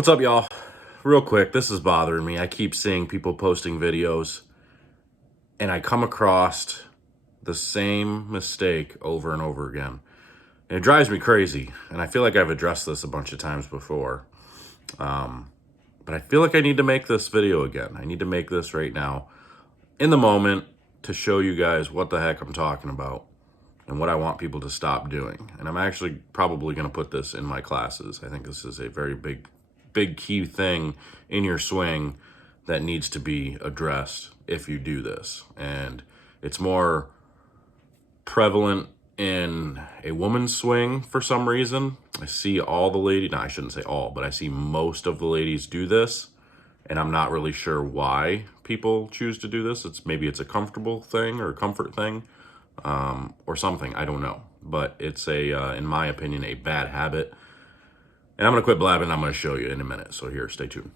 What's up, y'all? Real quick, this is bothering me. I keep seeing people posting videos, and I come across the same mistake over and over again. And it drives me crazy, and I feel like I've addressed this a bunch of times before. But I feel like I need to make this video again. I need to make this right now, in the moment, to show you guys what the heck I'm talking about and what I want people to stop doing. And I'm actually probably going to put this in my classes. I think this is a very big key thing in your swing that needs to be addressed if you do this. And it's more prevalent in a woman's swing for some reason. I see all the ladies, no, I shouldn't say all, but I see most of the ladies do this, and I'm not really sure why people choose to do this. Maybe it's a comfortable thing or a comfort thing, or something, I don't know. But it's in my opinion, a bad habit. And I'm gonna quit blabbing and I'm gonna show you in a minute. So here, stay tuned.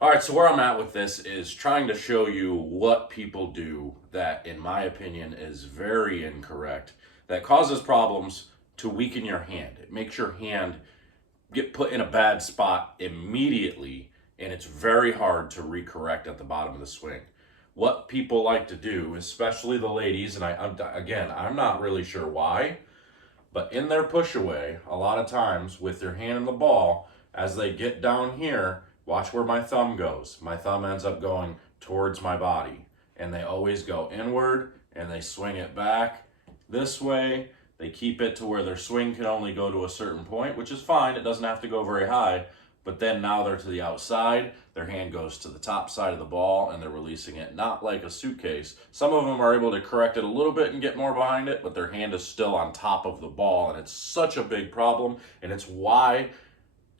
All right, so where I'm at with this is trying to show you what people do that, in my opinion, is very incorrect, that causes problems to weaken your hand. It makes your hand get put in a bad spot immediately, and it's very hard to recorrect at the bottom of the swing. What people like to do, especially the ladies, and I'm not really sure why, but in their push away, a lot of times with their hand in the ball, as they get down here, watch where my thumb goes. My thumb ends up going towards my body, and they always go inward, and they swing it back this way. They keep it to where their swing can only go to a certain point, which is fine. It doesn't have to go very high. But then now they're to the outside, their hand goes to the top side of the ball, and they're releasing it, not like a suitcase. Some of them are able to correct it a little bit and get more behind it, but their hand is still on top of the ball, and it's such a big problem. And it's why,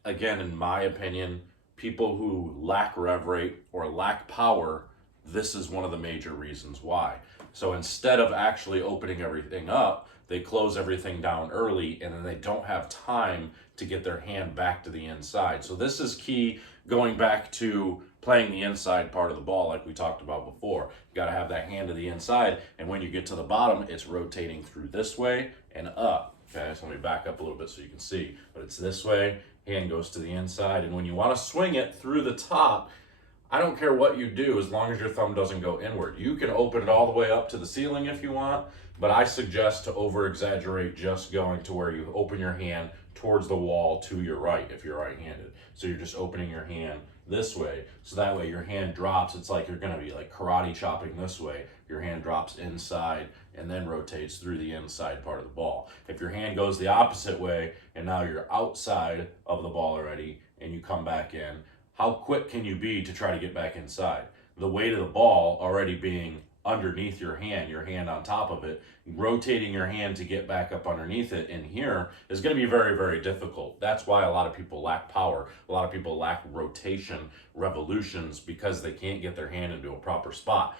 again, in my opinion, people who lack rev rate or lack power, this is one of the major reasons why. So instead of actually opening everything up, they close everything down early, and then they don't have time to get their hand back to the inside. So this is key, going back to playing the inside part of the ball like we talked about before. You got to have that hand to the inside, and when you get to the bottom, it's rotating through this way and up. Okay, so let me back up a little bit so you can see. But it's this way, hand goes to the inside, and when you want to swing it through the top, I don't care what you do as long as your thumb doesn't go inward. You can open it all the way up to the ceiling if you want, but I suggest to over-exaggerate just going to where you open your hand towards the wall to your right if you're right-handed. So you're just opening your hand this way, so that way your hand drops. It's like you're gonna be like karate chopping this way. Your hand drops inside and then rotates through the inside part of the ball. If your hand goes the opposite way and now you're outside of the ball already and you come back in, how quick can you be to try to get back inside? The weight of the ball already being underneath your hand on top of it, rotating your hand to get back up underneath it in here is going to be very, very difficult. That's why a lot of people lack power. A lot of people lack rotation, revolutions, because they can't get their hand into a proper spot.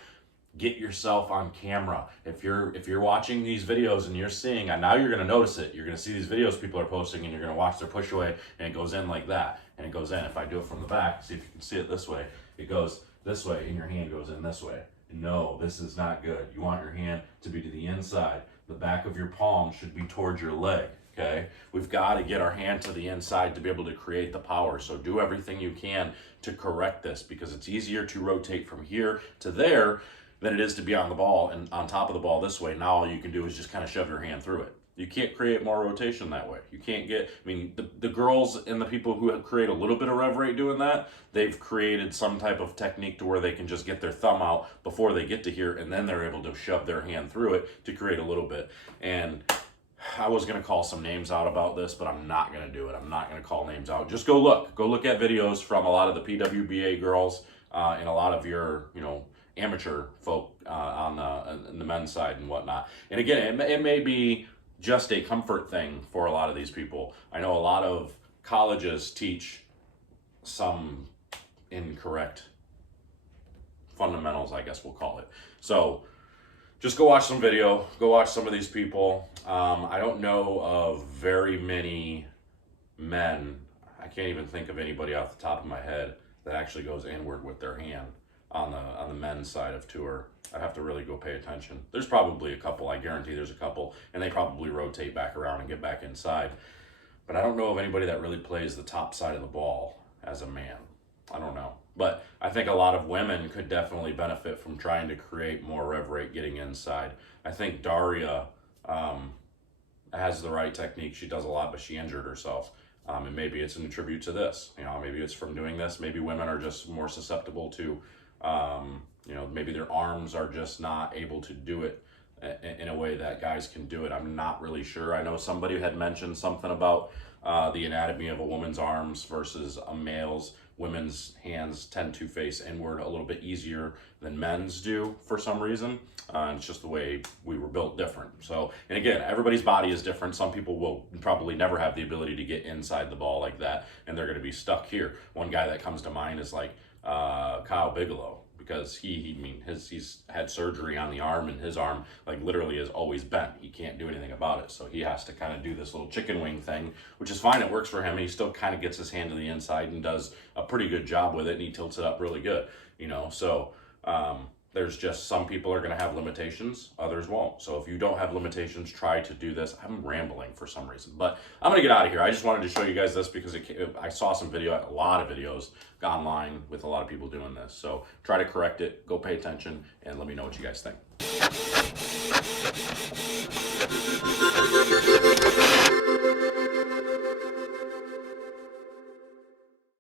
Get yourself on camera. If you're watching these videos and you're seeing, and now you're going to notice it, you're going to see these videos people are posting, and you're going to watch their push away, and it goes in like that, and it goes in. If I do it from the back, see if you can see it this way, it goes this way, and your hand goes in this way. No, this is not good. You want your hand to be to the inside. The back of your palm should be towards your leg, okay? We've got to get our hand to the inside to be able to create the power. So do everything you can to correct this, because it's easier to rotate from here to there than it is to be on the ball and on top of the ball this way. Now all you can do is just kind of shove your hand through it. You can't create more rotation that way. You can't get, I mean, the girls and the people who create a little bit of rev rate doing that, they've created some type of technique to where they can just get their thumb out before they get to here, and then they're able to shove their hand through it to create a little bit. And I was going to call some names out about this, but I'm not going to do it. I'm not going to call names out. Just go look at videos from a lot of the PWBA girls and a lot of your, amateur folk on the men's side and whatnot. And again, it may be just a comfort thing for a lot of these people. I know a lot of colleges teach some incorrect fundamentals, I guess we'll call it. So just go watch some video, go watch some of these people. I don't know of very many men, I can't even think of anybody off the top of my head that actually goes inward with their hand. on the men's side of tour. I'd have to really go pay attention. There's probably a couple, I guarantee there's a couple, and they probably rotate back around and get back inside. But I don't know of anybody that really plays the top side of the ball as a man. I don't know. But I think a lot of women could definitely benefit from trying to create more rev rate getting inside. I think Daria has the right technique. She does a lot, but she injured herself. And maybe it's in tribute to this. Maybe it's from doing this. Maybe women are just more susceptible to, maybe their arms are just not able to do it in a way that guys can do it. I'm not really sure. I know somebody had mentioned something about the anatomy of a woman's arms versus a male's. Women's hands tend to face inward a little bit easier than men's do for some reason. It's just the way we were built different. So, and again, everybody's body is different. Some people will probably never have the ability to get inside the ball like that, and they're going to be stuck here. One guy that comes to mind is like Kyle Bigelow, because he's had surgery on the arm, and his arm like literally is always bent. He can't do anything about it, so he has to kind of do this little chicken wing thing, which is fine. It works for him, and he still kind of gets his hand to the inside and does a pretty good job with it, and he tilts it up really good, So there's just some people are going to have limitations, others won't. So if you don't have limitations, try to do this. I'm rambling for some reason, but I'm going to get out of here. I just wanted to show you guys this because I saw a lot of videos online with a lot of people doing this. So try to correct it, go pay attention, and let me know what you guys think.